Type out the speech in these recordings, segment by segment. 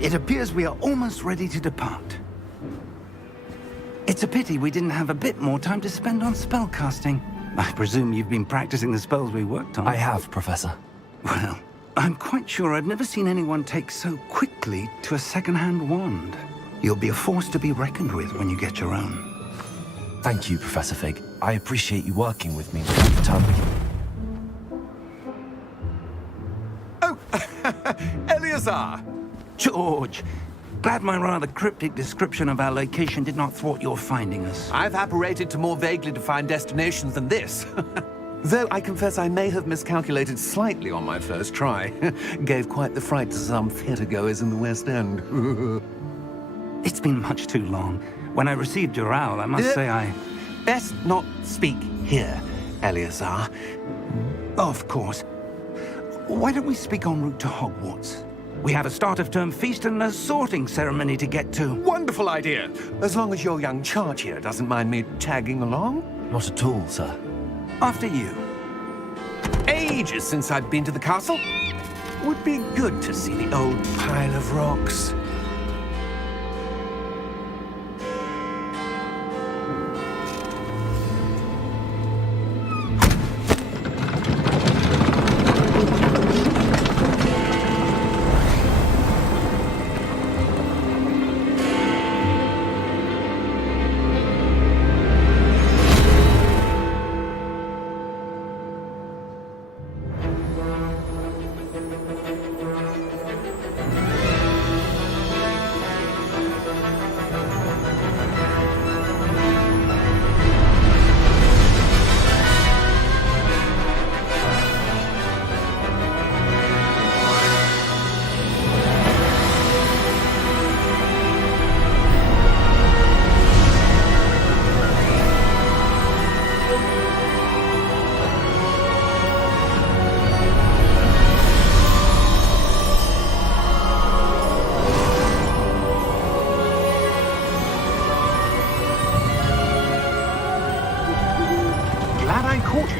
It appears we are almost ready to depart. It's a pity we didn't have a bit more time to spend on spellcasting. I presume you've been practicing the spells we worked on. I have, Professor. Well, I'm quite sure I've never seen anyone take so quickly to a second-hand wand. You'll be a force to be reckoned with when you get your own. Thank you, Professor Fig. I appreciate you working with me for the time we... Oh, Eleazar! George, glad my rather cryptic description of our location did not thwart your finding us. I've apparated to more vaguely defined destinations than this. Though I confess I may have miscalculated slightly on my first try. Gave quite the fright to some theatre-goers in the West End. It's been much too long. When I received your owl, I must say I... Best not speak here, Eleazar. Of course. Why don't we speak en route to Hogwarts? We have a start-of-term feast and a sorting ceremony to get to. Wonderful idea! As long as your young charge here doesn't mind me tagging along. Not at all, sir. After you. Ages since I've been to the castle. Would be good to see the old pile of rocks.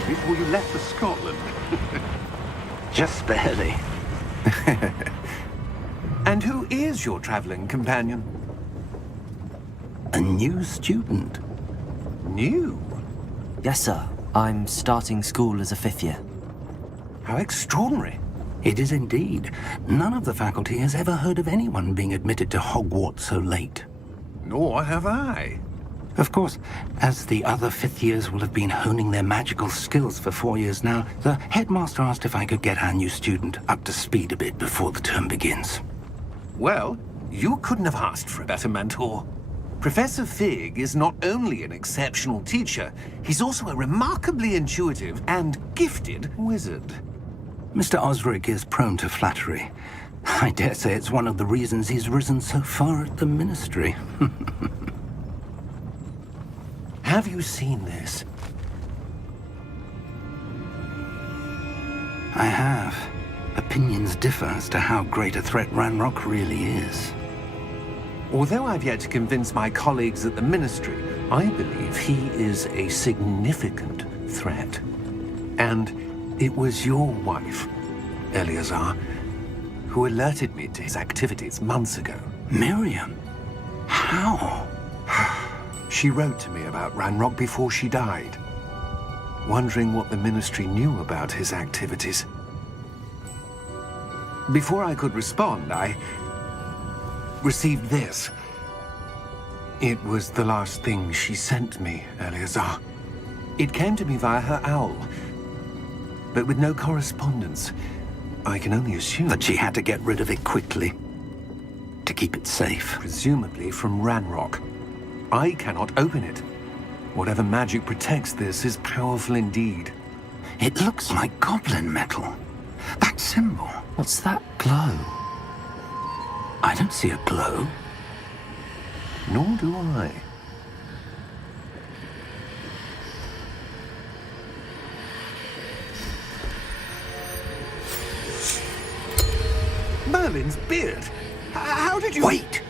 Before you left for Scotland. Just barely. And who is your traveling companion? A new student. New? Yes, sir. I'm starting school as a 5th year. How extraordinary. It is indeed. None of the faculty has ever heard of anyone being admitted to Hogwarts so late. Nor have I. Of course, as the other 5th years will have been honing their magical skills for 4 years now, the headmaster asked if I could get our new student up to speed a bit before the term begins. Well, you couldn't have asked for a better mentor. Professor Fig is not only an exceptional teacher, he's also a remarkably intuitive and gifted wizard. Mr. Osric is prone to flattery. I dare say it's one of the reasons he's risen so far at the Ministry. Have you seen this? I have. Opinions differ as to how great a threat Ranrock really is. Although I've yet to convince my colleagues at the Ministry, I believe he is a significant threat. And it was your wife, Eleazar, who alerted me to his activities months ago. Miriam? How? She wrote to me about Ranrock before she died, wondering what the Ministry knew about his activities. Before I could respond, I received this. It was the last thing she sent me, Eleazar. It came to me via her owl, but with no correspondence. I can only assume That she had to get rid of it quickly, to keep it safe. presumably from Ranrock. I cannot open it. Whatever magic protects this is powerful indeed. It looks like goblin metal. That symbol. What's that glow? I don't see a glow. Nor do I. Merlin's beard. How did you... Wait!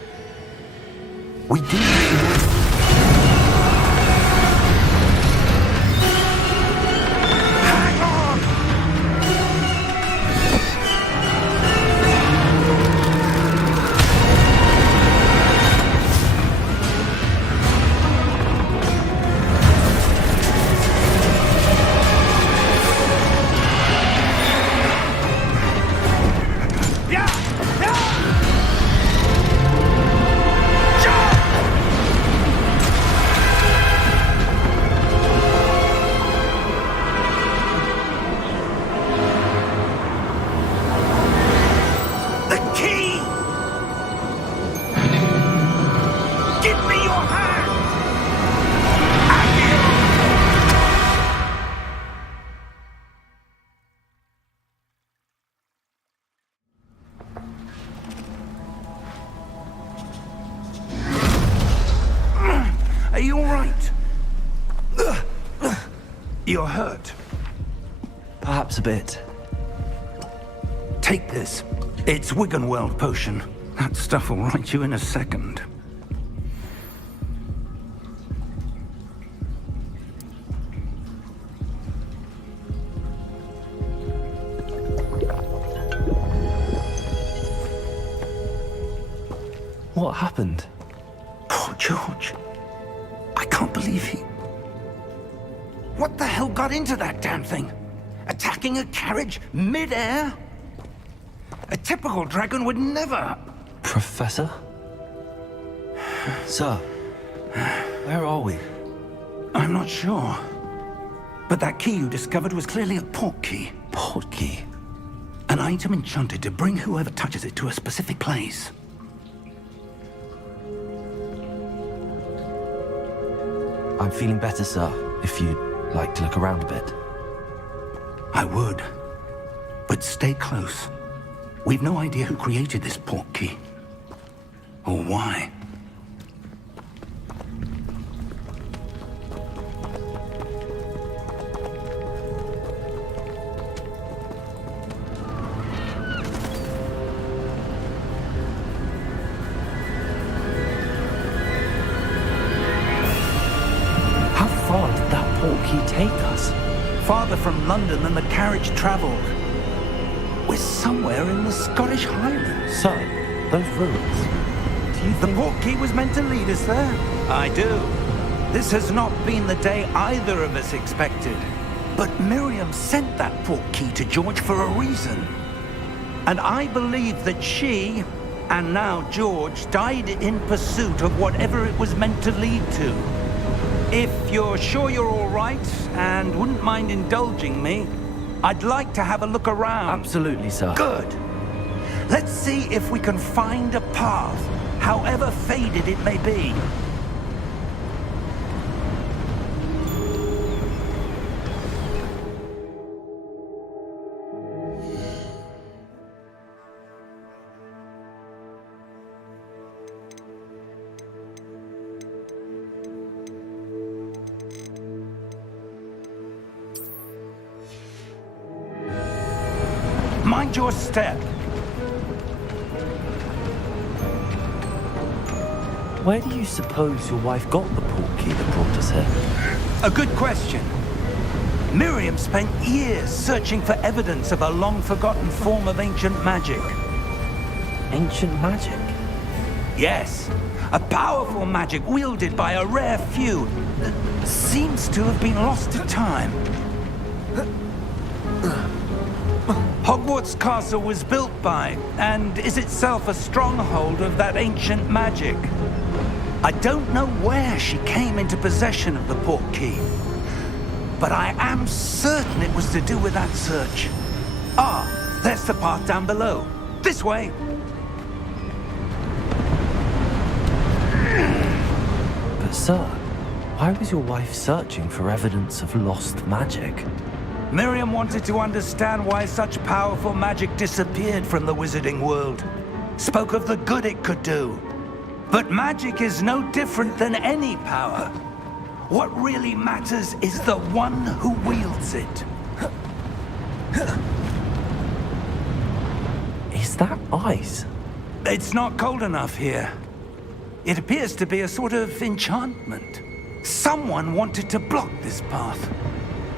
We do... You're hurt. Perhaps a bit. Take this. It's Wiggenweld potion. That stuff will right you in a second. What happened? Poor George. I can't believe he... What the hell got into that damn thing? Attacking a carriage mid-air? A typical dragon would never... Professor? Sir, where are we? I'm not sure. But that key you discovered was clearly a port key. Port key? An item enchanted to bring whoever touches it to a specific place. I'm feeling better, sir, if you'd like to look around a bit. I would. But stay close. We've no idea who created this port key. Or why. How far did that port key take us? Farther from London than the carriage traveled. We're somewhere in the Scottish Highlands. Sir, those ruins. Do you The think... port key was meant to lead us there? I do. This has not been the day either of us expected. But Miriam sent that port key to George for a reason. And I believe that she, and now George, died in pursuit of whatever it was meant to lead to. If you're sure you're all right, and wouldn't mind indulging me, I'd like to have a look around. Absolutely, sir. Good. Let's see if we can find a path, however faded it may be. Mind your step. Where do you suppose your wife got the port key that brought us here? A good question. Miriam spent years searching for evidence of a long-forgotten form of ancient magic. Ancient magic? Yes, a powerful magic wielded by a rare few that seems to have been lost to time. Hogwarts Castle was built by, and is itself a stronghold of that ancient magic. I don't know where she came into possession of the port key, but I am certain it was to do with that search. Ah, there's the path down below. This way. But sir, why was your wife searching for evidence of lost magic? Miriam wanted to understand why such powerful magic disappeared from the wizarding world. Spoke of the good it could do. But magic is no different than any power. What really matters is the one who wields it. Is that ice? It's not cold enough here. It appears to be a sort of enchantment. Someone wanted to block this path.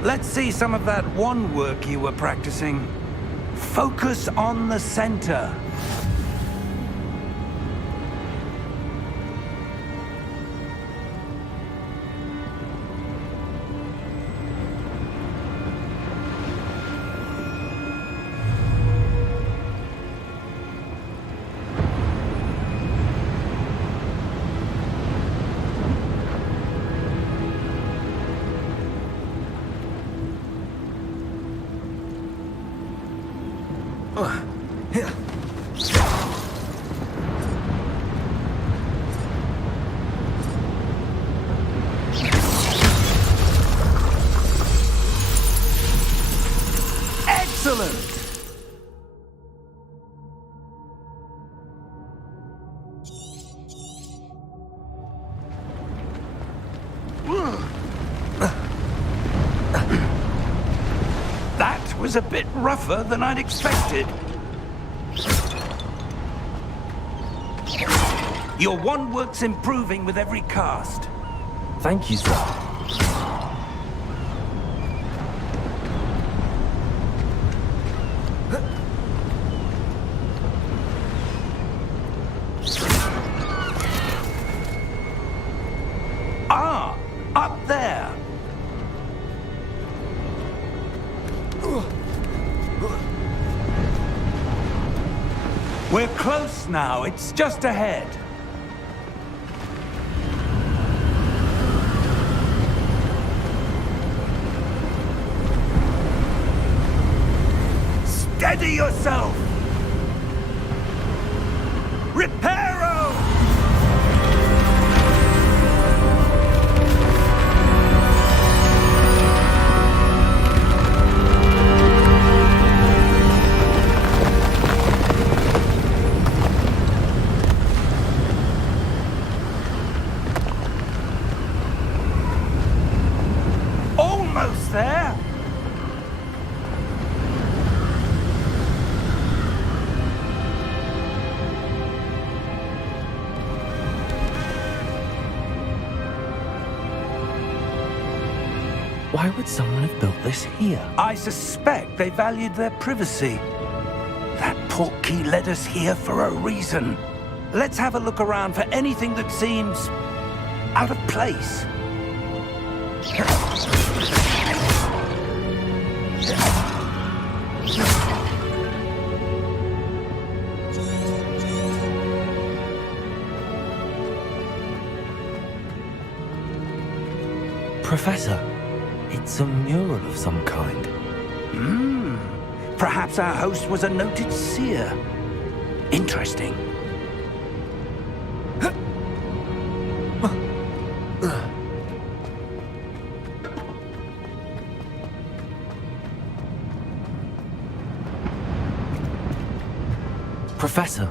Let's see some of that wand work you were practicing. Focus on the center. Excellent! was a bit rougher than I'd expected. Your wand works improving with every cast. Thank you, sir. Ah, up there. We're close now. It's just ahead. Steady yourself! Reparo! Almost there! Why would someone have built this here? I suspect they valued their privacy. That portkey led us here for a reason. Let's have a look around for anything that seems out of place. Professor, it's a mural of some kind. Perhaps our host was a noted seer. Interesting. Professor,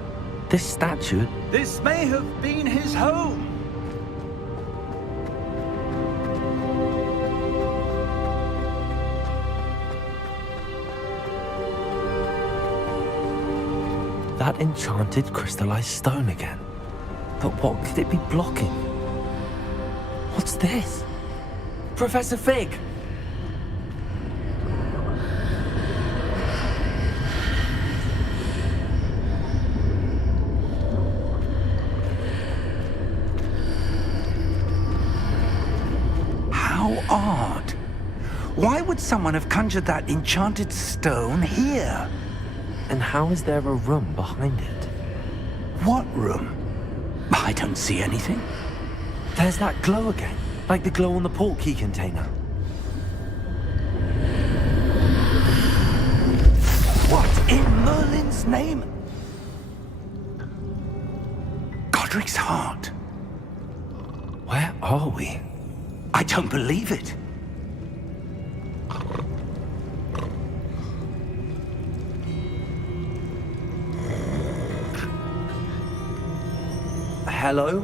this statue... This may have been his home. That enchanted crystallized stone again. But what could it be blocking? What's this? Professor Fig! How odd. Why would someone have conjured that enchanted stone here? And how is there a room behind it? What room? I don't see anything. There's that glow again, like the glow on the portkey container. What in Merlin's name? Godric's heart. Where are we? I don't believe it. Hello?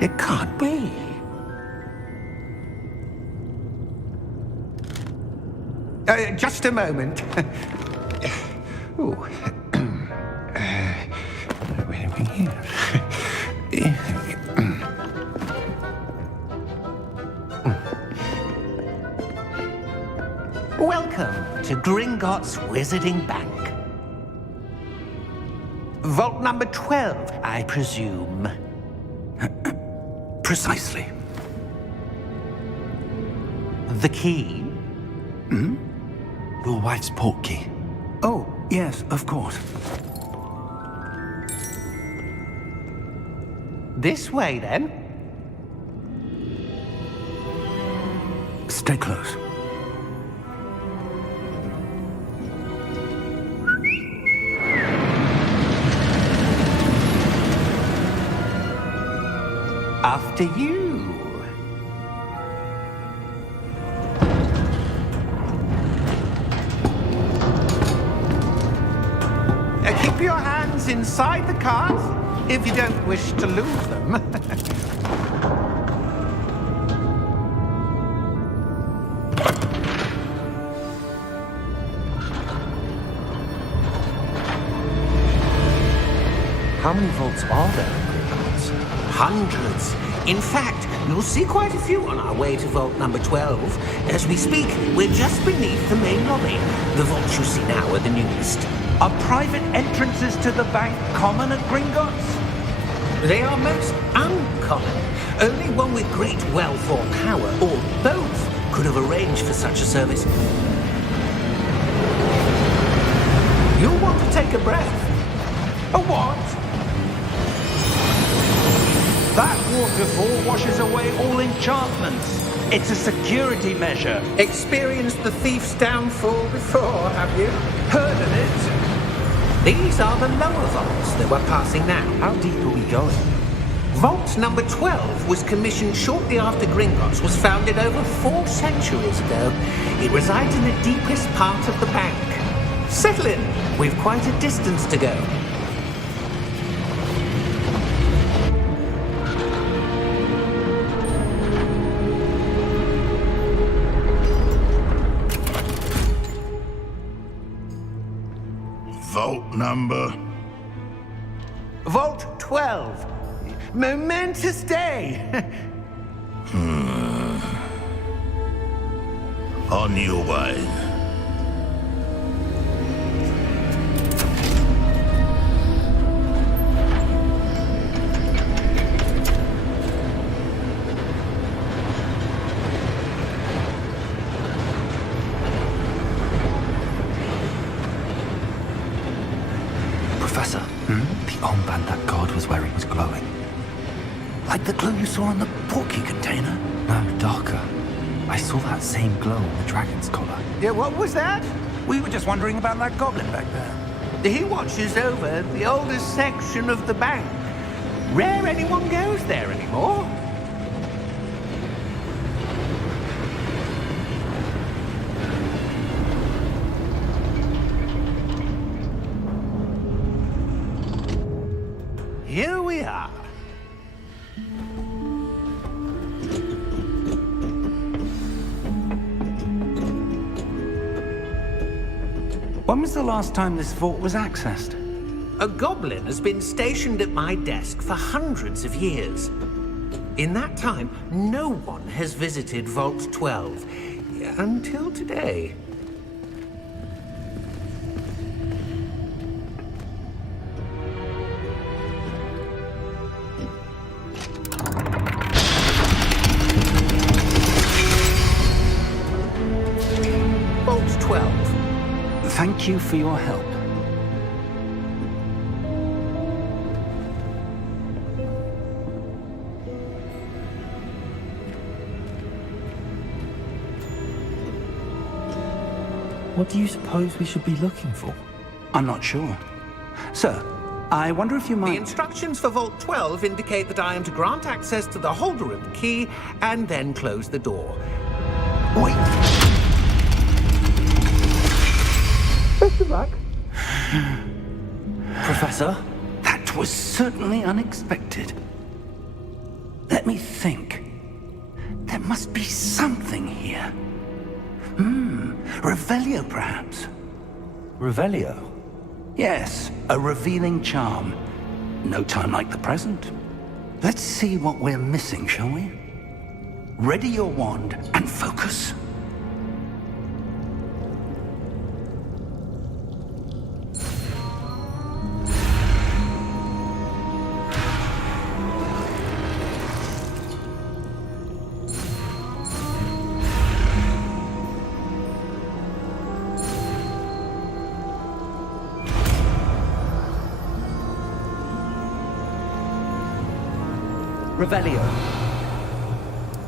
It can't be. Just a moment. Ooh. Where are we here? Welcome to Gringotts Wizarding Bank. Vault number 12, I presume. Precisely. The key? Your wife's portkey. Oh, yes, of course. This way, then. Stay close. After you. Keep your hands inside the cart if you don't wish to lose them. How many vaults are there in Gringotts? Hundreds. In fact, you'll see quite a few on our way to vault number 12. As we speak, we're just beneath the main lobby. The vaults you see now are the newest. Are private entrances to the bank common at Gringotts? They are most uncommon. Only one with great wealth or power, or both, could have arranged for such a service. You'll want to take a breath. A what? That waterfall washes away all enchantments. It's a security measure. Experienced the thief's downfall before, have you? Heard of it? These are the lower vaults that we're passing now. How deep are we going? Vault number 12 was commissioned shortly after Gringotts was founded over 4 centuries ago. It resides in the deepest part of the bank. Settle in. We've quite a distance to go. Vault number? Vault 12. Momentous day. On your way. Professor, the armband that guard was wearing was glowing. Like the glow you saw on the portkey container? No, darker. I saw that same glow on the dragon's collar. Yeah, what was that? We were just wondering about that goblin back there. He watches over the oldest section of the bank. Rare anyone goes there anymore. Here we are. When was the last time this vault was accessed? A goblin has been stationed at my desk for hundreds of years. In that time, no one has visited Vault 12 until today. Vault 12. Thank you for your help. What do you suppose we should be looking for? I'm not sure. Sir, I wonder if you The might... instructions for Vault 12 indicate that I am to grant access to the holder of the key and then close the door. Wait! Best of luck. Professor? That was certainly unexpected. Let me think. There must be something here. Revelio, perhaps? Revelio? Yes, a revealing charm. No time like the present. Let's see what we're missing, shall we? Ready your wand and focus. Revelio.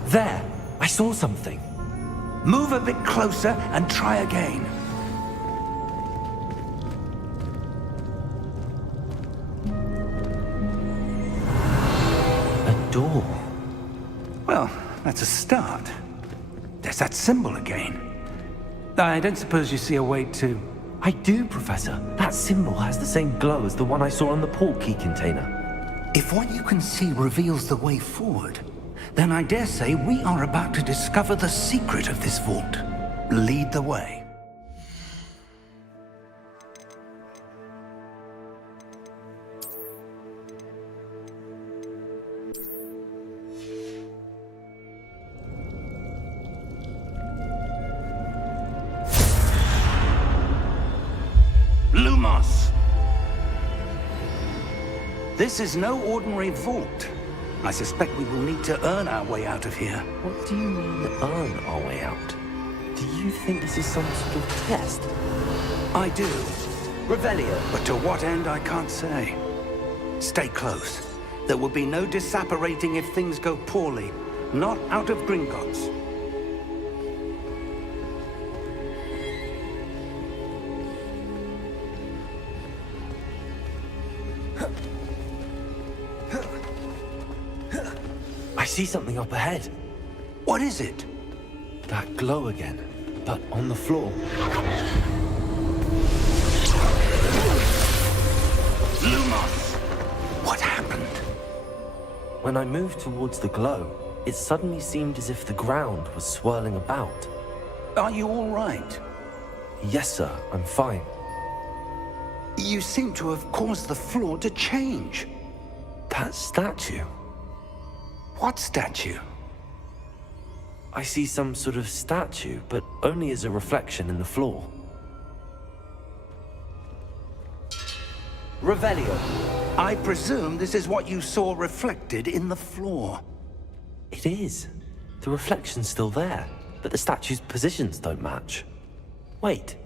There! I saw something. Move a bit closer and try again. A door. Well, that's a start. There's that symbol again. I don't suppose you see a way to... I do, Professor. That symbol has the same glow as the one I saw on the portkey container. If what you can see reveals the way forward, then I dare say we are about to discover the secret of this vault. Lead the way. Lumos! This is no ordinary vault. I suspect we will need to earn our way out of here. What do you mean, earn our way out? Do you think this is some sort of test? I do. Revelio. But to what end, I can't say. Stay close. There will be no disapparating if things go poorly. Not out of Gringotts. I see something up ahead. What is it? That glow again, but on the floor. Lumos! What happened? When I moved towards the glow, it suddenly seemed as if the ground was swirling about. Are you all right? Yes, sir, I'm fine. You seem to have caused the floor to change. That statue. What statue? I see some sort of statue, but only as a reflection in the floor. Revelio. I presume this is what you saw reflected in the floor. It is. The reflection's still there, but the statue's positions don't match. Wait.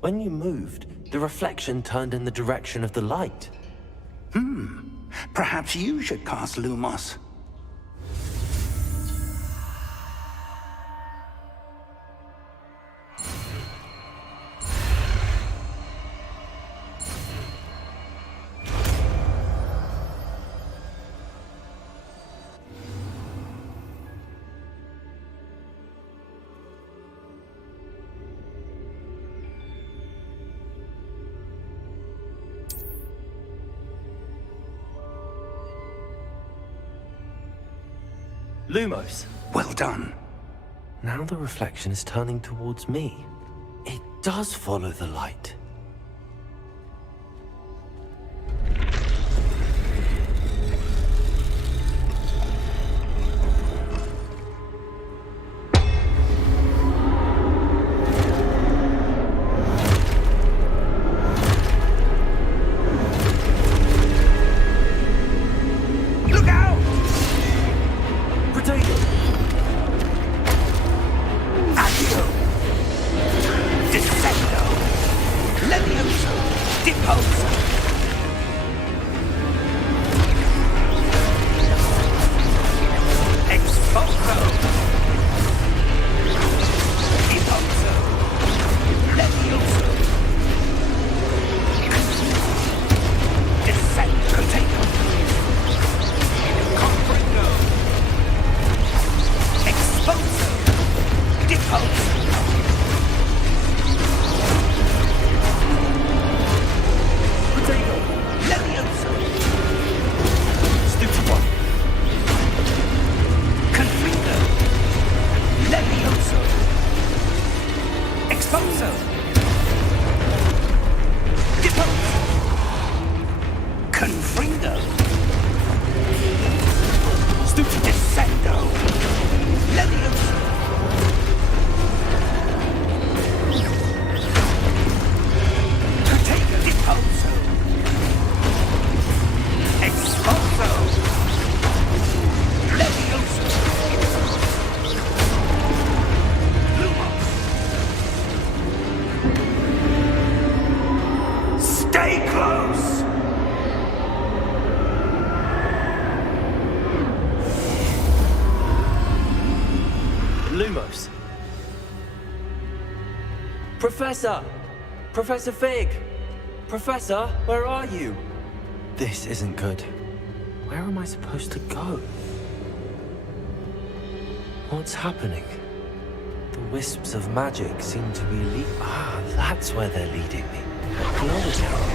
When you moved, the reflection turned in the direction of the light. Perhaps you should cast Lumos. Lumos. Well done. Now the reflection is turning towards me. It does follow the light. Look out! Potato! Accio! Descendo! Levioso! Deposo! Exposo! Deposo! Levioso! Descendo! Potato! Comprendo! Exposo! Deposo! Potato! Levioso! Stupid one! Confringo! Levioso! Exposo! Deposo! Confringo! Stupid! Descendo! Levioso! Potato! Deposo! Exposo! Levioso! Lumos! Stay close! Lumos. Professor! Professor Fig! Professor, where are you? This isn't good. Where am I supposed to go? What's happening? The wisps of magic seem to be that's where they're leading me. The other tower.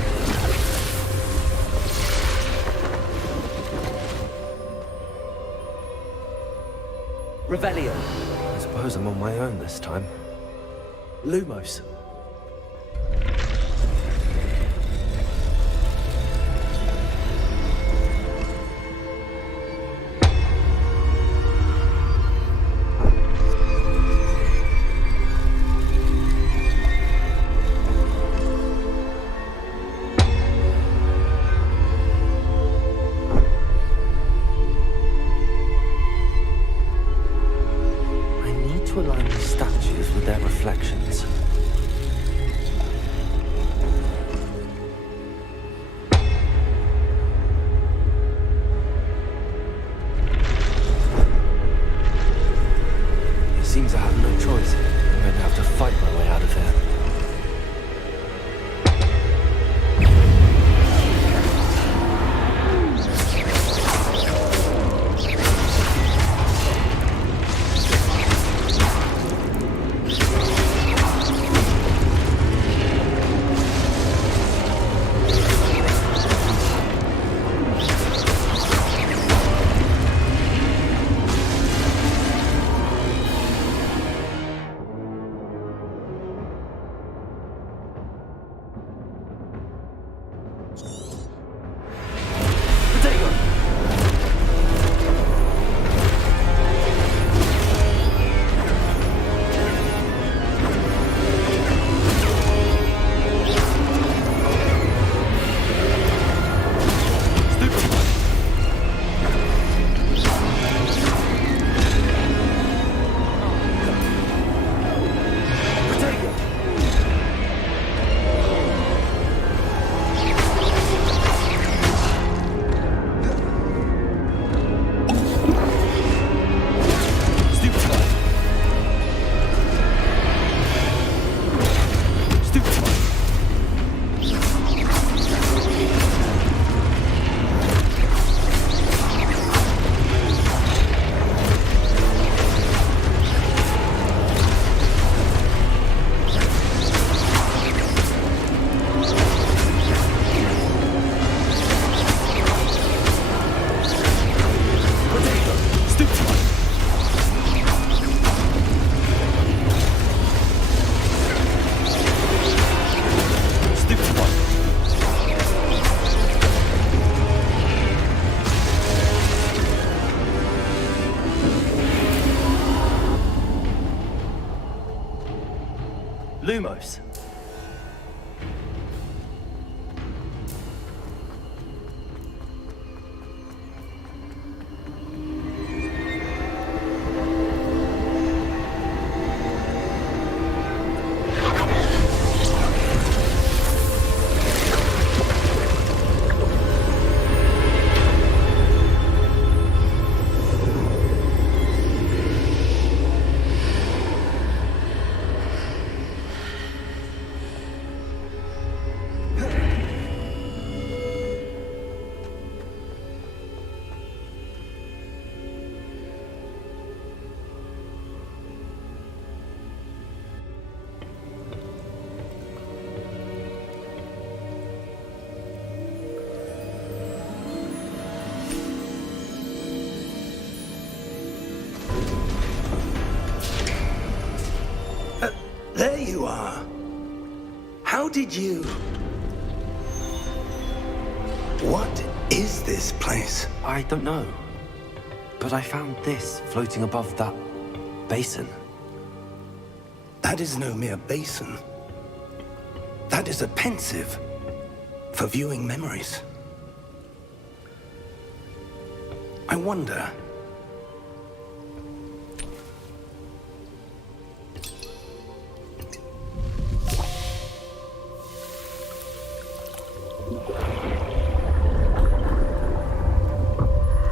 Revelio. I suppose I'm on my own this time. Lumos. To align the statues with their reflections. It seems I have no choice. I'm going to have to fight my way out of here. Lumos. There you are. How did you... What is this place? I don't know. But I found this floating above that basin. That is no mere basin. That is a pensive for viewing memories. I wonder...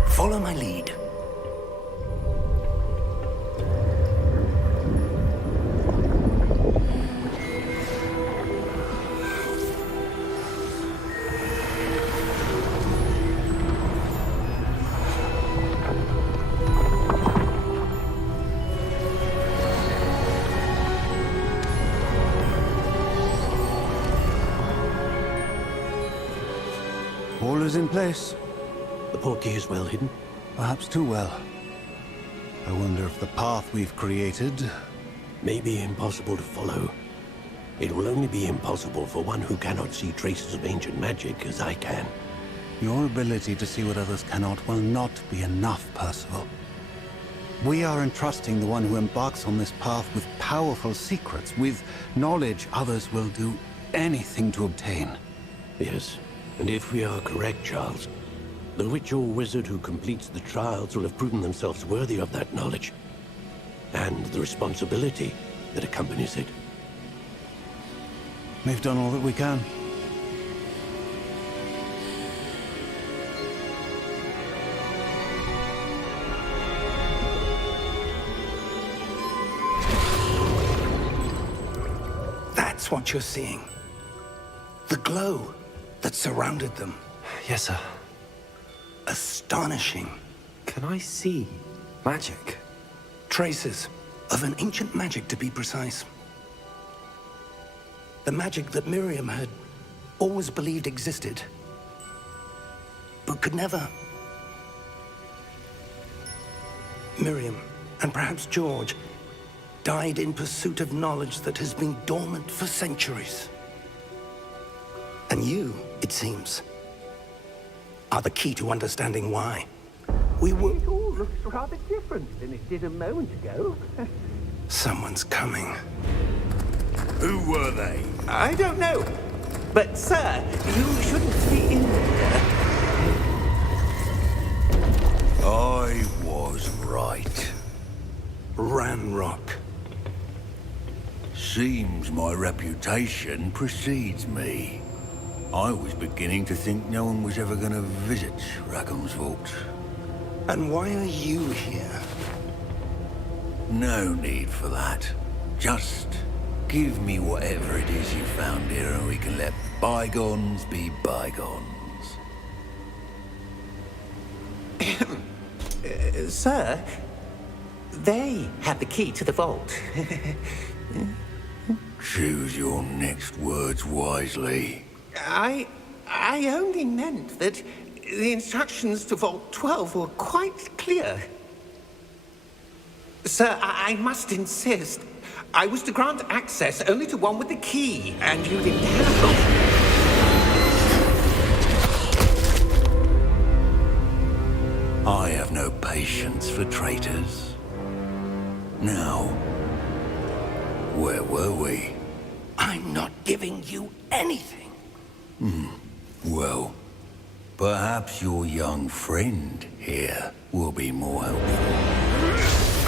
Follow my lead. is in place. The portkey is well hidden. Perhaps too well. I wonder if the path we've created... May be impossible to follow. It will only be impossible for one who cannot see traces of ancient magic as I can. Your ability to see what others cannot will not be enough, Percival. We are entrusting the one who embarks on this path with powerful secrets, with knowledge others will do anything to obtain. Yes, and if we are correct, Charles, the witch or wizard who completes the trials will have proven themselves worthy of that knowledge, and the responsibility that accompanies it. We've done all that we can. That's what you're seeing. The glow that surrounded them. Yes, sir. Astonishing. Can I see magic? Traces of an ancient magic, to be precise. The magic that Miriam had always believed existed, but could never. Miriam, and perhaps George, died in pursuit of knowledge that has been dormant for centuries. And you, it seems, are the key to understanding why. We were... It all looks rather different than it did a moment ago. Someone's coming. Who were they? I don't know. But, sir, you shouldn't be in there. I was right. Ranrock. Seems my reputation precedes me. I was beginning to think no one was ever going to visit Rackham's vault. And why are you here? No need for that. Just give me whatever it is you found here and we can let bygones be bygones. Sir, they had the key to the vault. Choose your next words wisely. I only meant that the instructions to Vault 12 were quite clear. Sir, I must insist. I was to grant access only to one with the key, and you didn't have. I have no patience for traitors. Now, where were we? I'm not giving you anything. Well, perhaps your young friend here will be more helpful.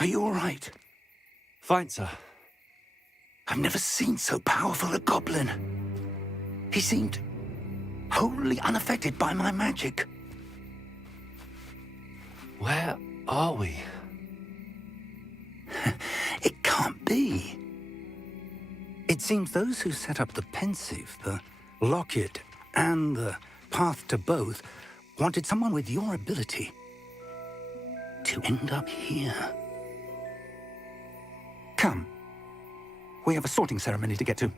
Are you all right? Fine, sir. I've never seen so powerful a goblin. He seemed wholly unaffected by my magic. Where are we? It can't be. It seems those who set up the pensive, the locket, and the path to both wanted someone with your ability to end up here. Come. We have a sorting ceremony to get to.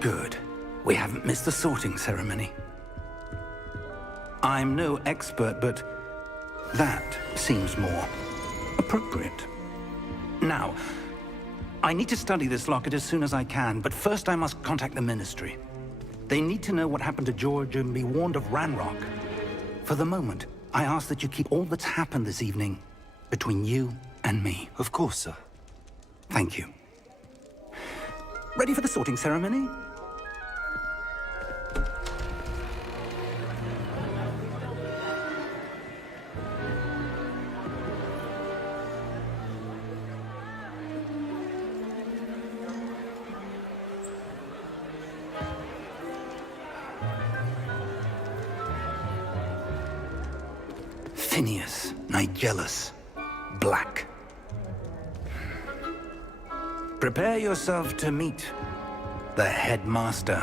Good. We haven't missed the sorting ceremony. I'm no expert, but that seems more appropriate. Now, I need to study this locket as soon as I can, but first I must contact the Ministry. They need to know what happened to George and be warned of Ranrock. For the moment, I ask that you keep all that's happened this evening between you and me. Of course, sir. Thank you. Ready for the sorting ceremony? Phineas, Nigellus, Black. Prepare yourself to meet the headmaster.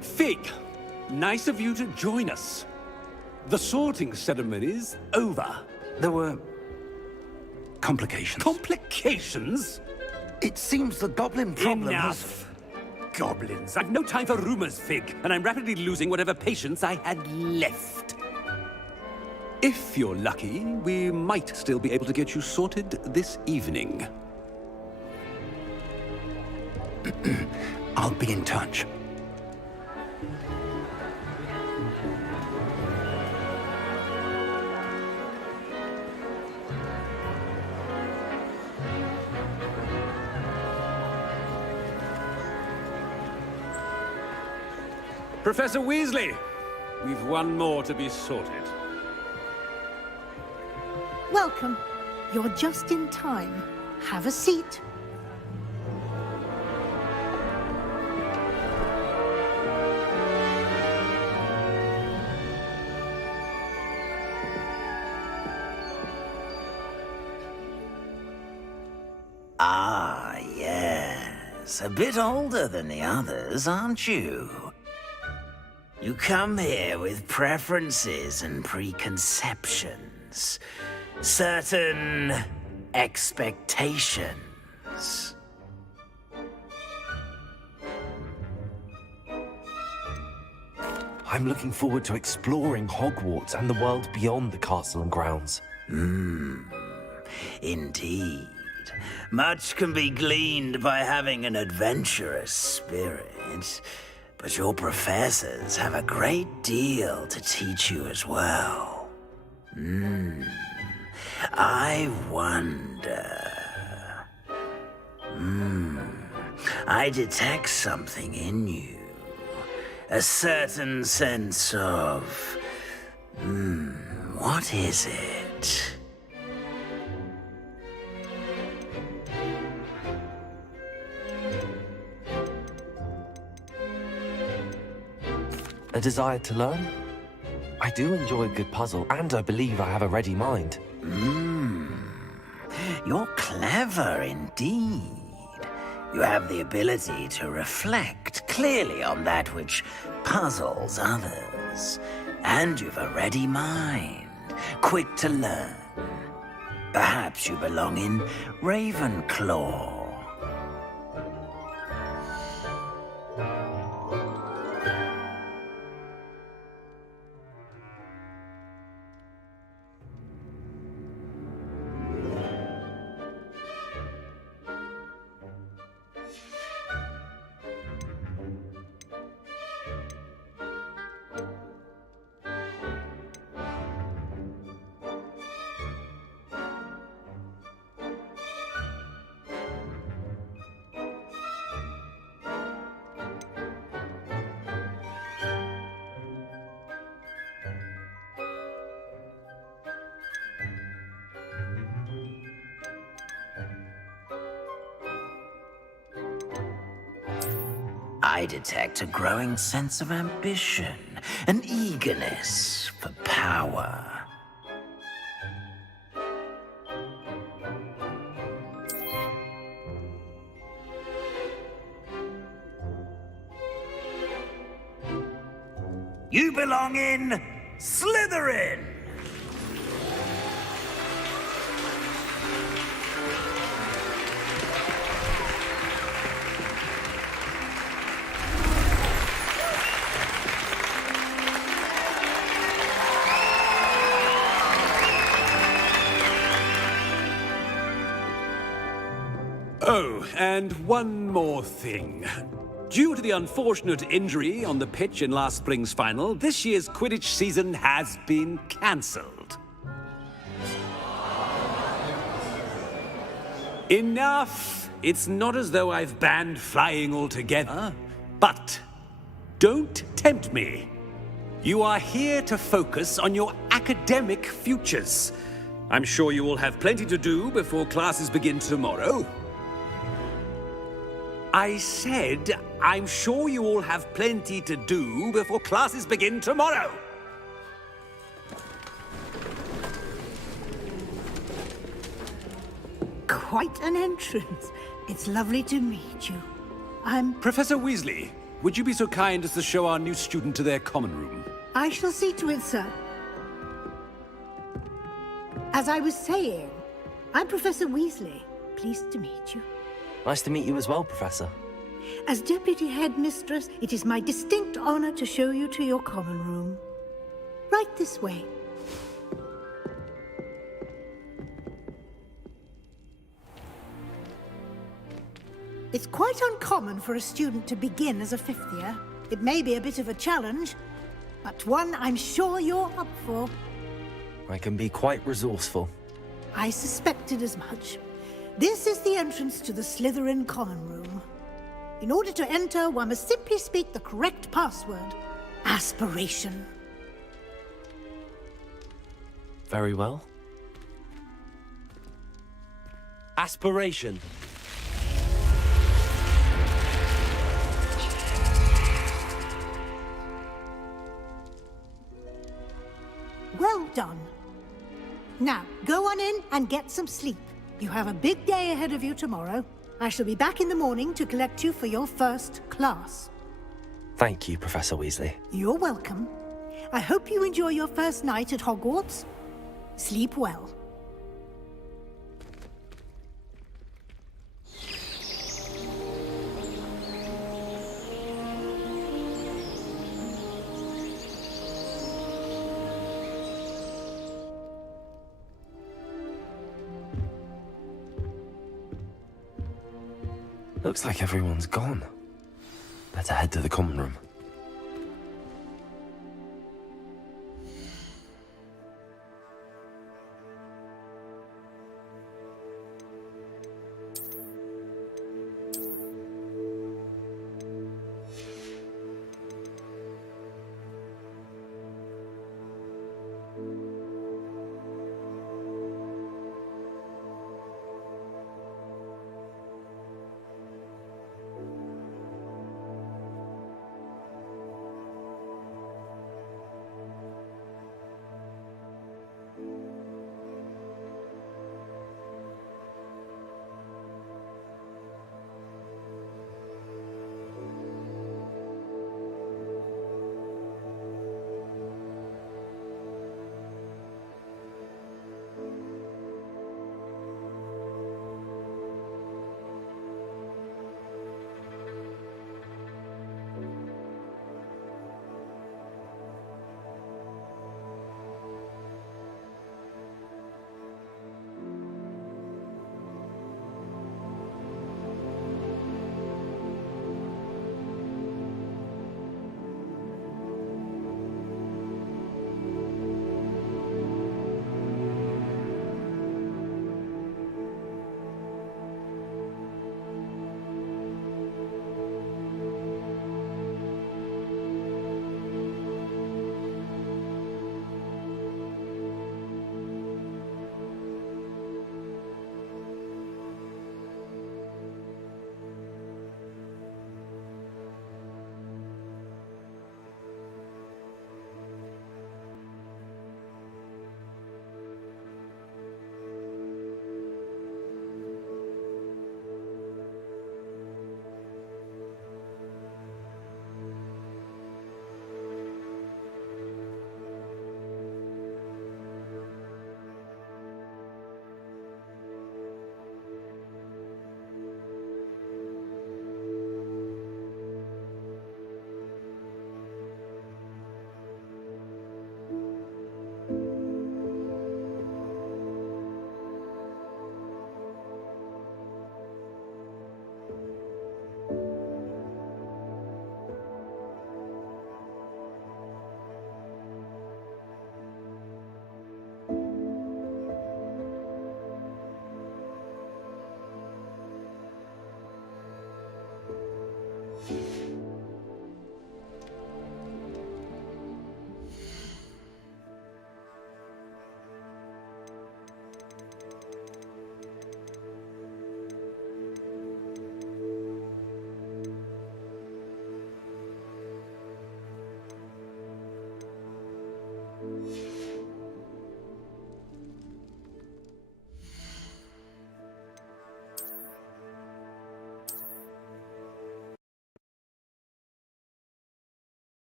Fig, nice of you to join us. The sorting ceremony's over. There were complications. Complications? It seems the goblin problem has... Enough! Goblins. I've no time for rumors, Fig, and I'm rapidly losing whatever patience I had left. If you're lucky, we might still be able to get you sorted this evening. I'll be in touch. Professor Weasley, we've one more to be sorted. Welcome. You're just in time. Have a seat. Ah, yes. A bit older than the others, aren't you? You come here with preferences and preconceptions. Certain expectations. I'm looking forward to exploring Hogwarts and the world beyond the castle and grounds. Indeed. Much can be gleaned by having an adventurous spirit, but your professors have a great deal to teach you as well. I wonder... I detect something in you. A certain sense of... what is it? A desire to learn? I do enjoy a good puzzle, and I believe I have a ready mind. You're clever indeed. You have the ability to reflect clearly on that which puzzles others. And you've a ready mind, quick to learn. Perhaps you belong in Ravenclaw. I detect a growing sense of ambition, an eagerness for power. You belong in Slytherin! Oh, and one more thing. Due to the unfortunate injury on the pitch in last spring's final, this year's Quidditch season has been cancelled. Enough! It's not as though I've banned flying altogether, but don't tempt me. You are here to focus on your academic futures. I'm sure you will have plenty to do before classes begin tomorrow. I said, I'm sure you all have plenty to do before classes begin tomorrow. Quite an entrance. It's lovely to meet you. Professor Weasley, would you be so kind as to show our new student to their common room? I shall see to it, sir. As I was saying, I'm Professor Weasley. Pleased to meet you. Nice to meet you as well, Professor. As Deputy Headmistress, it is my distinct honor to show you to your common room. Right this way. It's quite uncommon for a student to begin as a fifth year. It may be a bit of a challenge, but one I'm sure you're up for. I can be quite resourceful. I suspected as much. This is the entrance to the Slytherin common room. In order to enter, one must simply speak the correct password. Aspiration. Very well. Aspiration. Well done. Now, go on in and get some sleep. You have a big day ahead of you tomorrow. I shall be back in the morning to collect you for your first class. Thank you, Professor Weasley. You're welcome. I hope you enjoy your first night at Hogwarts. Sleep well. Looks like everyone's gone. Better head to the common room.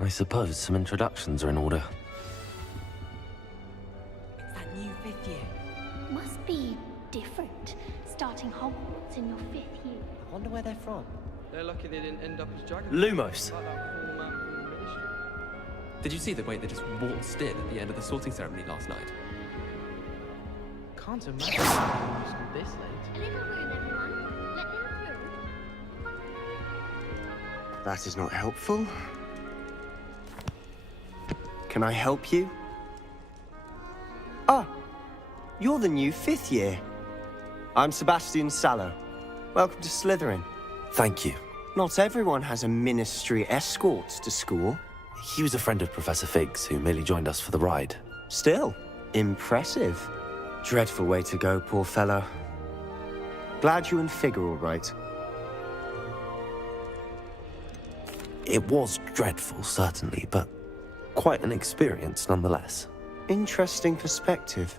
I suppose some introductions are in order. It's that new 5th year. Must be different, starting Hogwarts in your 5th year. I wonder where they're from. They're lucky they didn't end up as dragons. Lumos! Like that poor man from the ministry. Did you see the way they just waltzed in at the end of the sorting ceremony last night? Can't imagine them school this late. A little room, everyone. Let them through. That is not helpful. Can I help you? Ah, you're the new 5th year. I'm Sebastian Sallow. Welcome to Slytherin. Thank you. Not everyone has a ministry escort to school. He was a friend of Professor Fig's, who merely joined us for the ride. Still, impressive. Dreadful way to go, poor fellow. Glad you and Fig are all right. It was dreadful, certainly, but quite an experience nonetheless. Interesting perspective.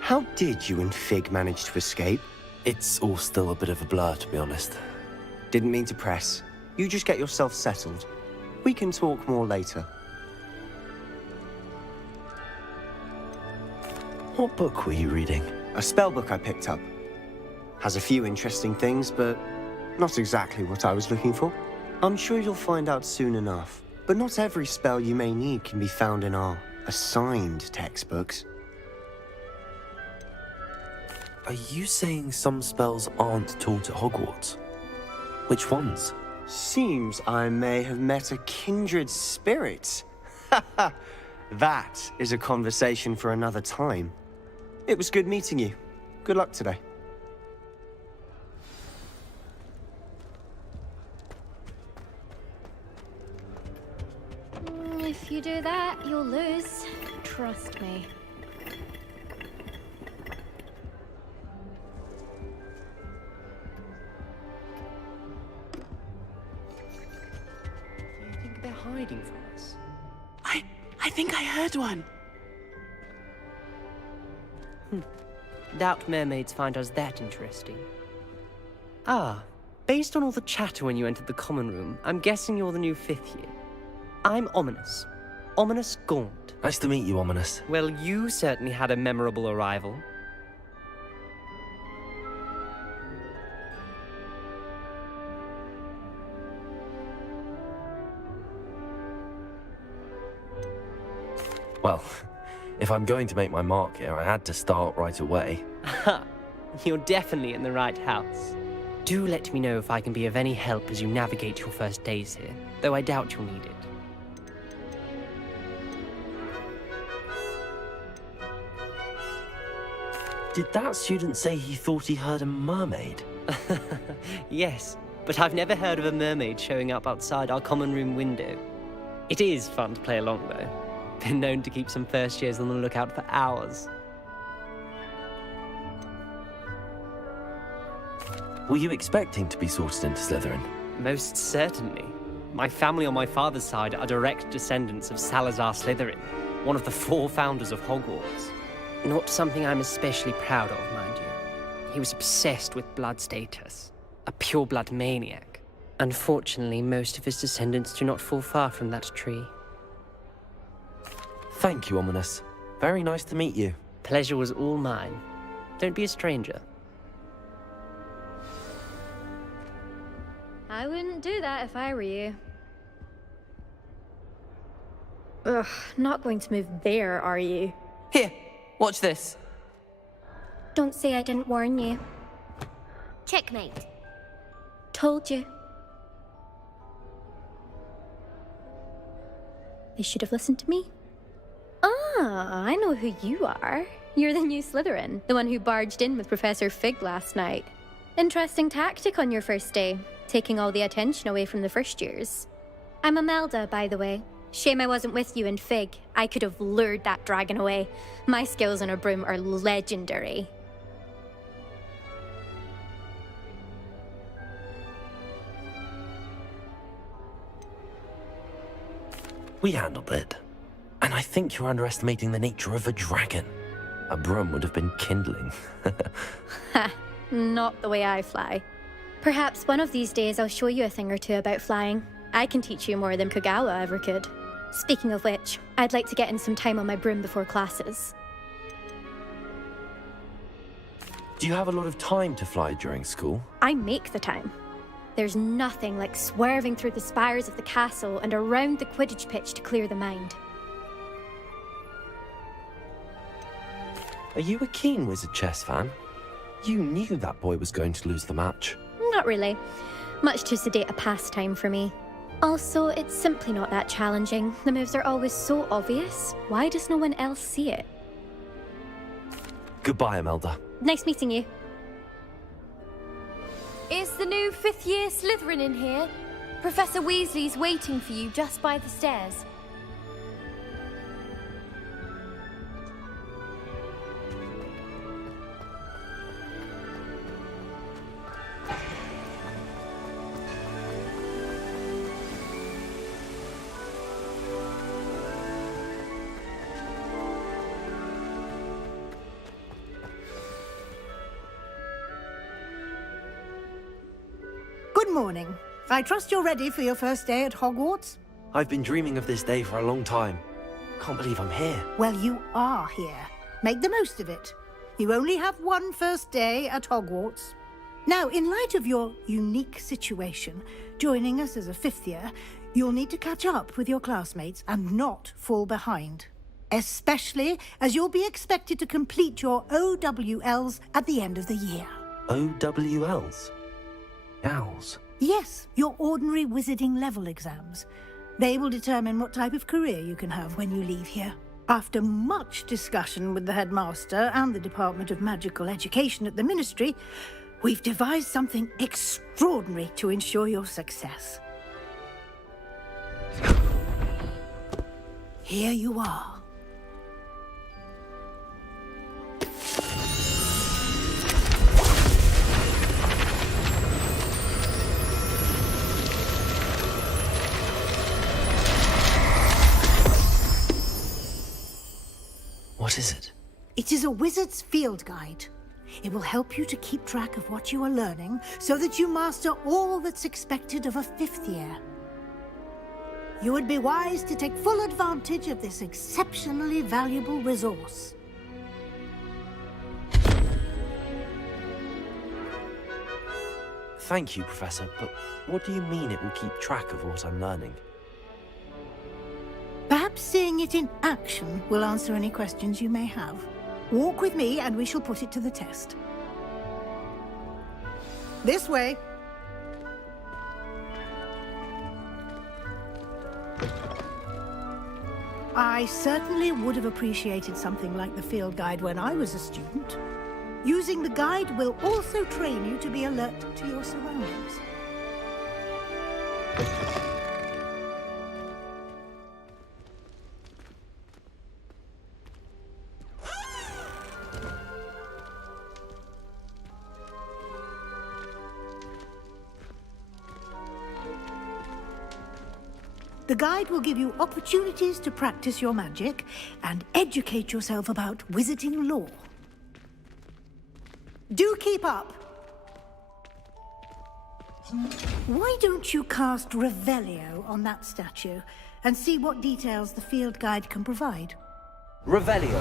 How did you and Fig manage to escape? It's all still a bit of a blur, to be honest. Didn't mean to press. You just get yourself settled. We can talk more later. What book were you reading? A spell book I picked up. Has a few interesting things, but not exactly what I was looking for. I'm sure you'll find out soon enough. But not every spell you may need can be found in our assigned textbooks. Are you saying some spells aren't taught at Hogwarts? Which ones? Seems I may have met a kindred spirit. That is a conversation for another time. It was good meeting you. Good luck today. If you do that, you'll lose. Trust me. Do you think they're hiding from us? I think I heard one. Doubt mermaids find us that interesting. Ah, based on all the chatter when you entered the common room, I'm guessing you're the new 5th year. I'm Ominous. Ominous Gaunt. Nice to meet you, Ominous. Well, you certainly had a memorable arrival. Well, if I'm going to make my mark here, I had to start right away. Ha! You're definitely in the right house. Do let me know if I can be of any help as you navigate your first days here, though I doubt you'll need it. Did that student say he thought he heard a mermaid? Yes, but I've never heard of a mermaid showing up outside our common room window. It is fun to play along, though. Been known to keep some first years on the lookout for hours. Were you expecting to be sorted into Slytherin? Most certainly. My family on my father's side are direct descendants of Salazar Slytherin, one of the 4 founders of Hogwarts. Not something I'm especially proud of, mind you. He was obsessed with blood status, a pure-blood maniac. Unfortunately, most of his descendants do not fall far from that tree. Thank you, Ominous. Very nice to meet you. Pleasure was all mine. Don't be a stranger. I wouldn't do that if I were you. Ugh, not going to move there, are you? Here, watch this. Don't say I didn't warn you. Checkmate. Told you. They should have listened to me. Ah, I know who you are. You're the new Slytherin, the one who barged in with Professor Fig last night. Interesting tactic on your first day, taking all the attention away from the first years. I'm Imelda, by the way. Shame I wasn't with you and Fig. I could have lured that dragon away. My skills on a broom are legendary. We handled it. And I think you're underestimating the nature of a dragon. A broom would have been kindling. Ha, not the way I fly. Perhaps one of these days I'll show you a thing or two about flying. I can teach you more than Kagawa ever could. Speaking of which, I'd like to get in some time on my broom before classes. Do you have a lot of time to fly during school? I make the time. There's nothing like swerving through the spires of the castle and around the Quidditch pitch to clear the mind. Are you a keen Wizard chess fan? You knew that boy was going to lose the match. Not really. Much too sedate a pastime for me. Also, it's simply not that challenging. The moves are always so obvious. Why does no one else see it? Goodbye, Imelda. Nice meeting you. Is the new 5th year Slytherin in here? Professor Weasley's waiting for you just by the stairs. Good morning. I trust you're ready for your first day at Hogwarts? I've been dreaming of this day for a long time. Can't believe I'm here. Well, you are here. Make the most of it. You only have one first day at Hogwarts. Now, in light of your unique situation, joining us as a 5th year, you'll need to catch up with your classmates and not fall behind. Especially as you'll be expected to complete your OWLs at the end of the year. OWLs? Owls? Yes, your ordinary wizarding level exams. They will determine what type of career you can have when you leave here. After much discussion with the headmaster and the Department of Magical Education at the Ministry, we've devised something extraordinary to ensure your success. Here you are. What is it? It is a wizard's field guide. It will help you to keep track of what you are learning so that you master all that's expected of a 5th year. You would be wise to take full advantage of this exceptionally valuable resource. Thank you, Professor, but what do you mean it will keep track of what I'm learning? Perhaps seeing it in action will answer any questions you may have. Walk with me and we shall put it to the test. This way. I certainly would have appreciated something like the field guide when I was a student. Using the guide will also train you to be alert to your surroundings. The guide will give you opportunities to practice your magic and educate yourself about wizarding lore. Do keep up! Why don't you cast Revelio on that statue and see what details the field guide can provide? Revelio.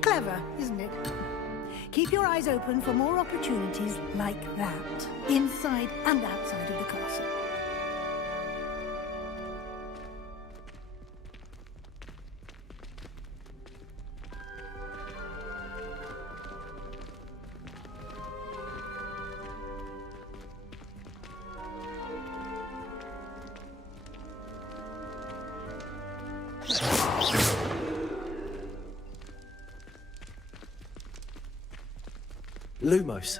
Clever, isn't it? keep your eyes open for more opportunities like that, inside and outside of the castle. Lumos.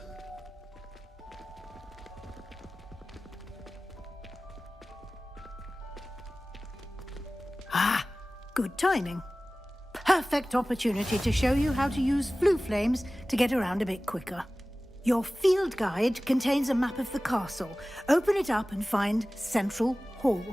Ah, good timing. Perfect opportunity to show you how to use flue flames to get around a bit quicker. Your field guide contains a map of the castle. Open it up and find Central Hall.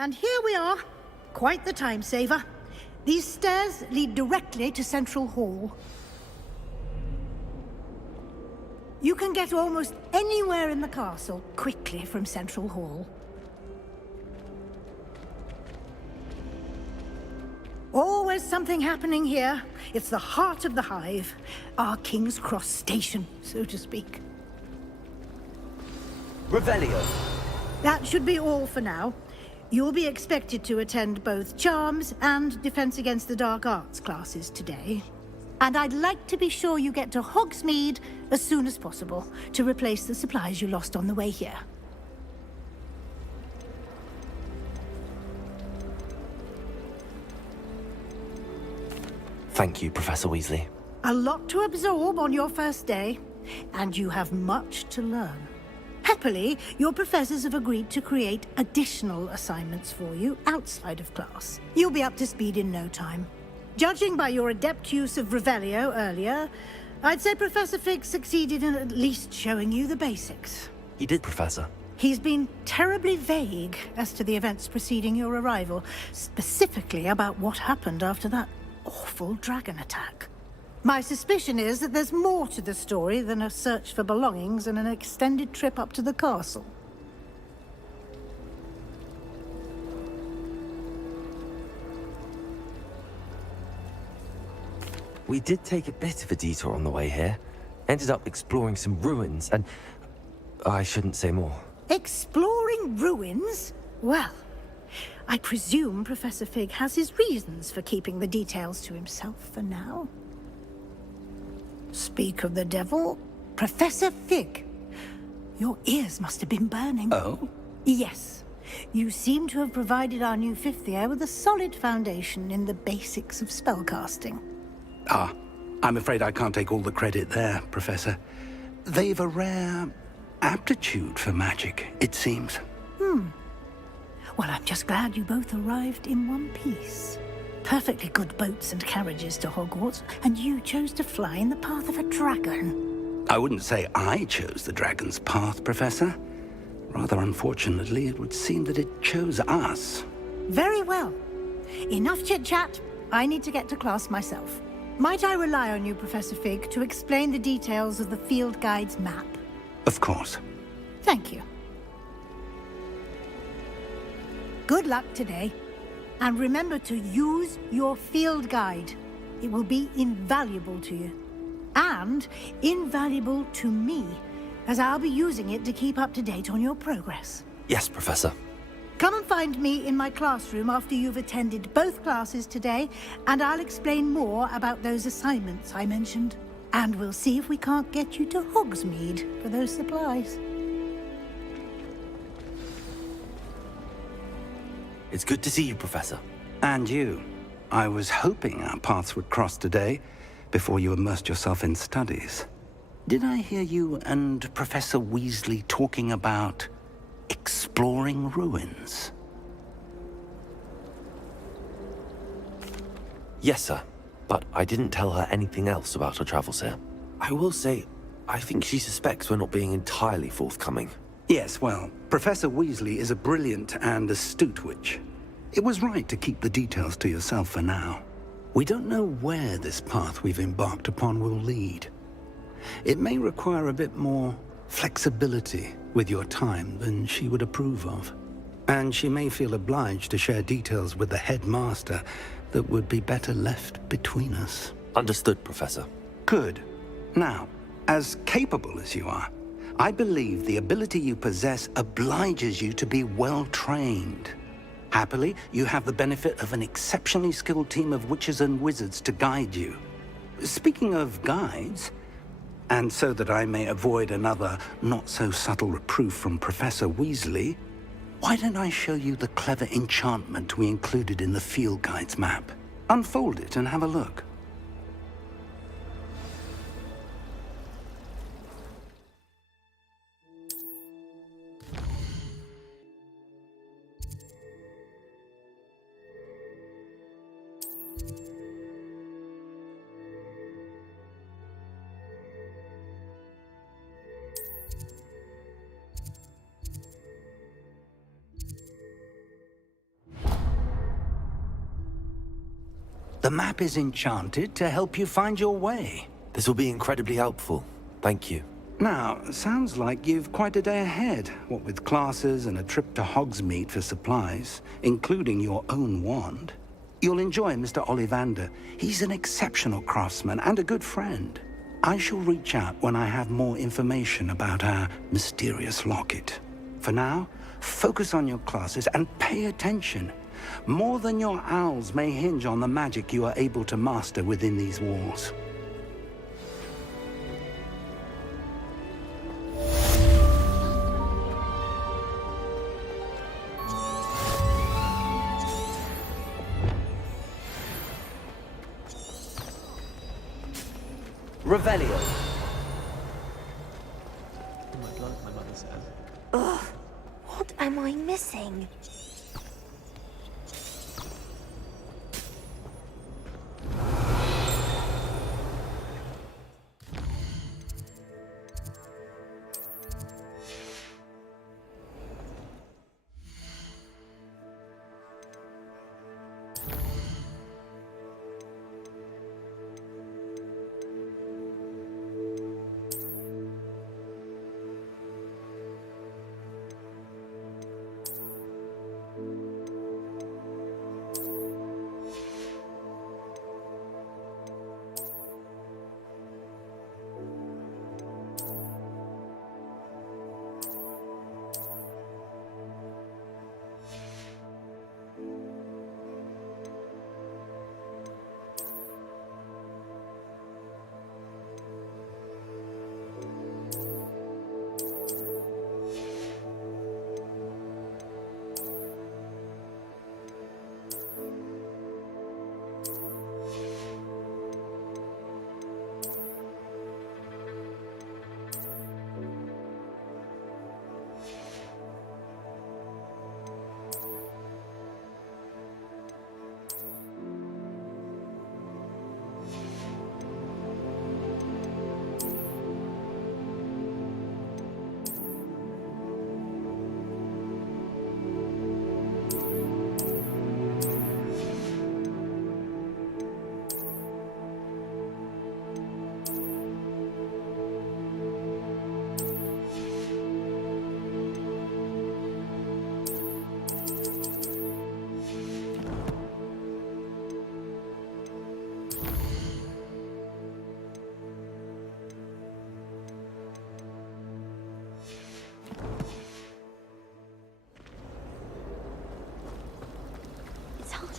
And here we are. Quite the time saver. These stairs lead directly to Central Hall. You can get almost anywhere in the castle quickly from Central Hall. Always something happening here. It's the heart of the hive. Our King's Cross station, so to speak. Revelio. That should be all for now. You'll be expected to attend both Charms and Defense Against the Dark Arts classes today. And I'd like to be sure you get to Hogsmeade as soon as possible to replace the supplies you lost on the way here. Thank you, Professor Weasley. A lot to absorb on your first day, and you have much to learn. Happily, your professors have agreed to create additional assignments for you outside of class. You'll be up to speed in no time. Judging by your adept use of Revelio earlier, I'd say Professor Fig succeeded in at least showing you the basics. He did, Professor. He's been terribly vague as to the events preceding your arrival, specifically about what happened after that awful dragon attack. My suspicion is that there's more to the story than a search for belongings and an extended trip up to the castle. We did take a bit of a detour on the way here. Ended up exploring some ruins and... I shouldn't say more. Exploring ruins? Well, I presume Professor Fig has his reasons for keeping the details to himself for now. Speak of the devil, Professor Fig. Your ears must have been burning. Oh? Yes. You seem to have provided our new fifth year with a solid foundation in the basics of spellcasting. Ah, I'm afraid I can't take all the credit there, Professor. They've a rare aptitude for magic, it seems. Well, I'm just glad you both arrived in one piece. Perfectly good boats and carriages to Hogwarts, and you chose to fly in the path of a dragon. I wouldn't say I chose the dragon's path, Professor. Rather unfortunately, it would seem that it chose us. Very well. Enough chit-chat. I need to get to class myself. Might I rely on you, Professor Fig, to explain the details of the field guide's map? Of course. Thank you. Good luck today. And remember to use your field guide. It will be invaluable to you. And invaluable to me, as I'll be using it to keep up to date on your progress. Yes, Professor. Come and find me in my classroom after you've attended both classes today, and I'll explain more about those assignments I mentioned. And we'll see if we can't get you to Hogsmeade for those supplies. It's good to see you, Professor. And you. I was hoping our paths would cross today, before you immersed yourself in studies. Did I hear you and Professor Weasley talking about exploring ruins? Yes, sir. But I didn't tell her anything else about her travels here. I will say, I think she suspects we're not being entirely forthcoming. Yes, well, Professor Weasley is a brilliant and astute witch. It was right to keep the details to yourself for now. We don't know where this path we've embarked upon will lead. It may require a bit more flexibility with your time than she would approve of. And she may feel obliged to share details with the headmaster that would be better left between us. Understood, Professor. Good. Now, as capable as you are, I believe the ability you possess obliges you to be well-trained. Happily, you have the benefit of an exceptionally skilled team of witches and wizards to guide you. Speaking of guides, and so that I may avoid another not-so-subtle reproof from Professor Weasley, why don't I show you the clever enchantment we included in the field guide's map? Unfold it and have a look. The map is enchanted to help you find your way. This will be incredibly helpful. Thank you. Now, sounds like you've quite a day ahead, what with classes and a trip to Hogsmeade for supplies, including your own wand. You'll enjoy Mr. Ollivander. He's an exceptional craftsman and a good friend. I shall reach out when I have more information about our mysterious locket. For now, focus on your classes and pay attention. More than your owls may hinge on the magic you are able to master within these walls. Revelio. Oh my god, my mother says. Ugh, what am I missing?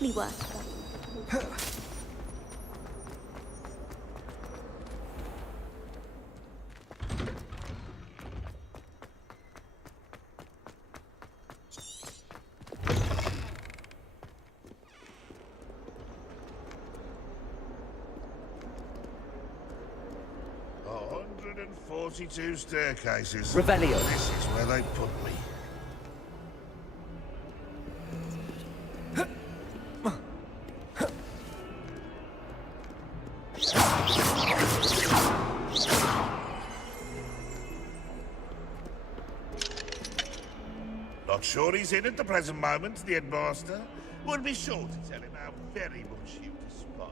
totally worth it. 142 staircases. Revelio. This is where they put me. Not sure he's in at the present moment, the headmaster. We'll be sure to tell him how very much you despise.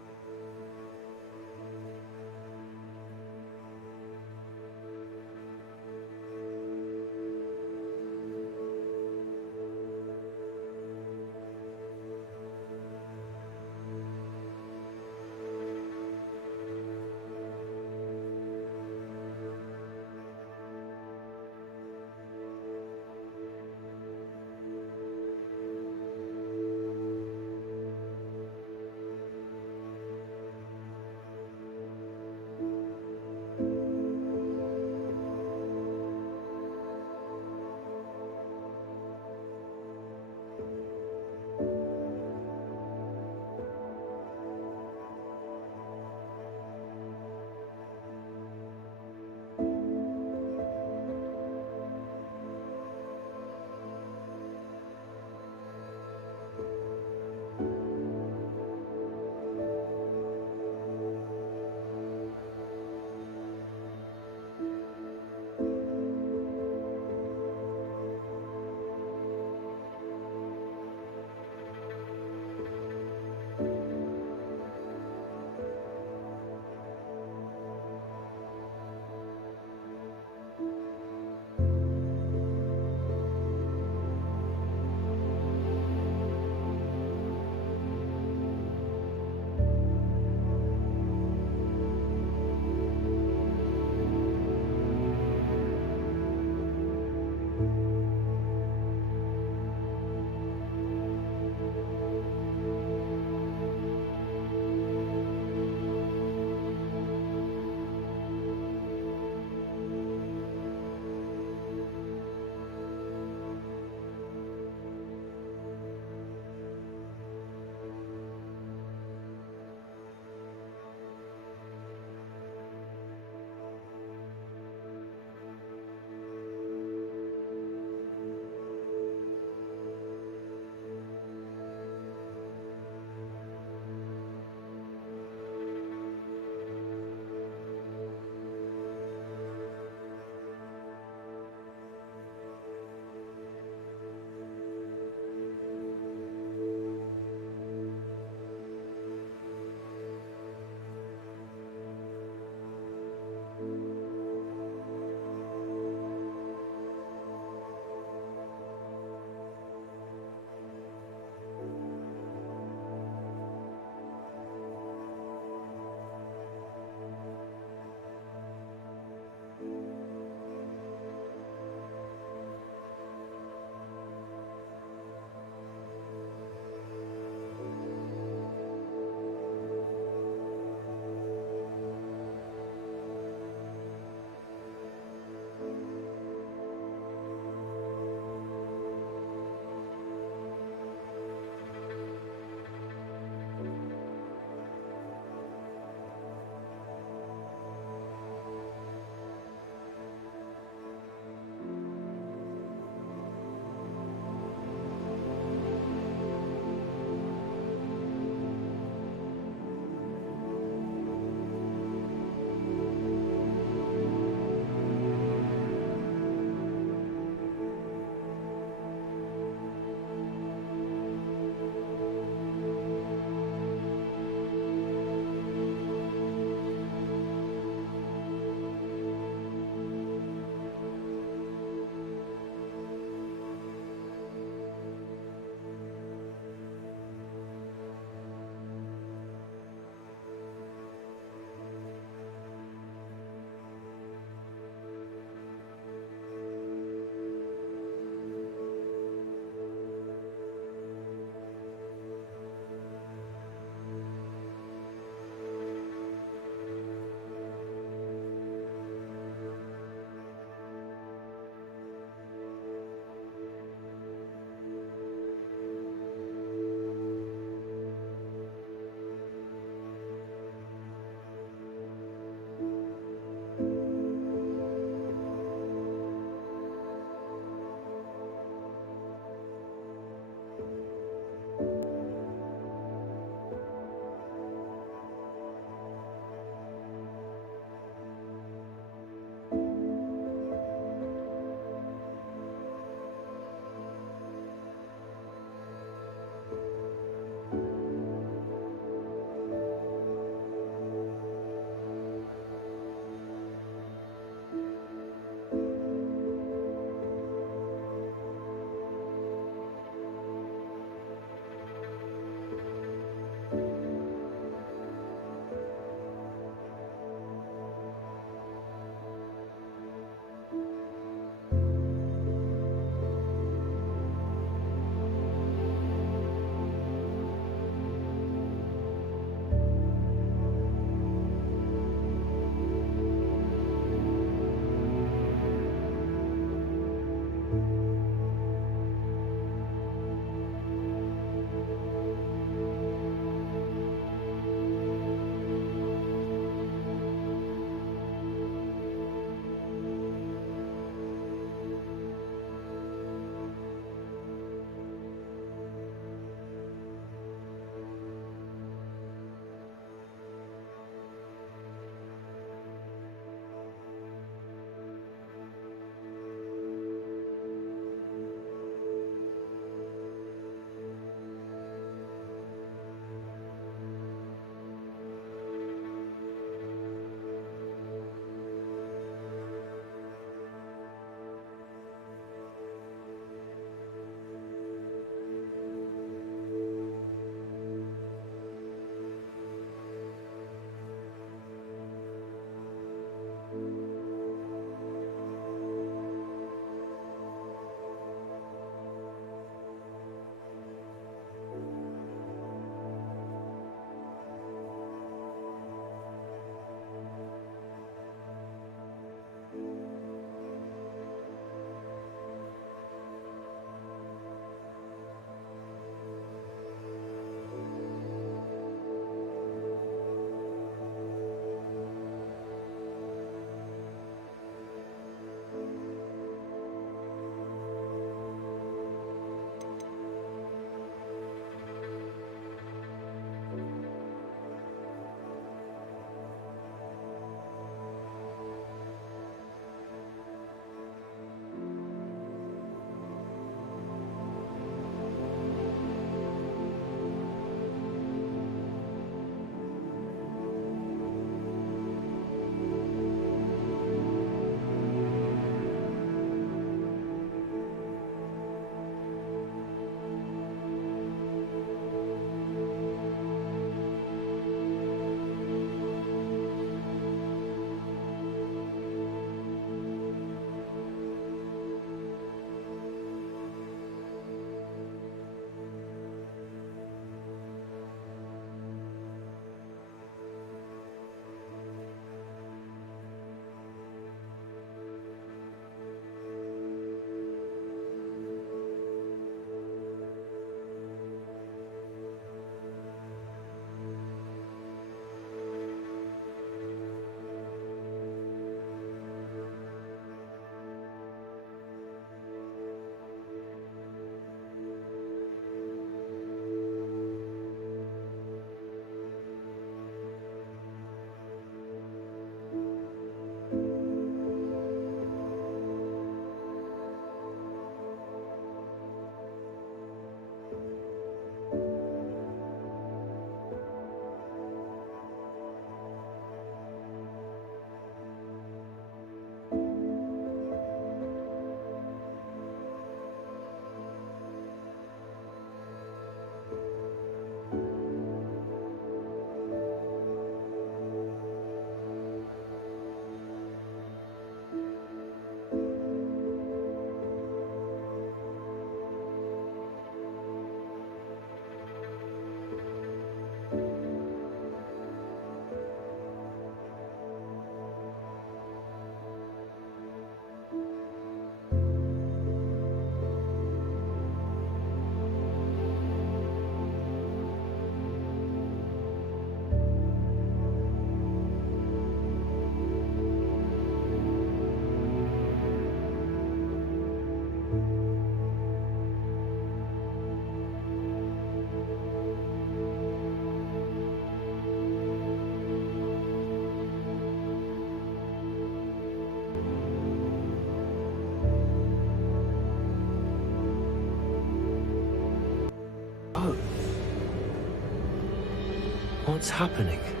What's happening?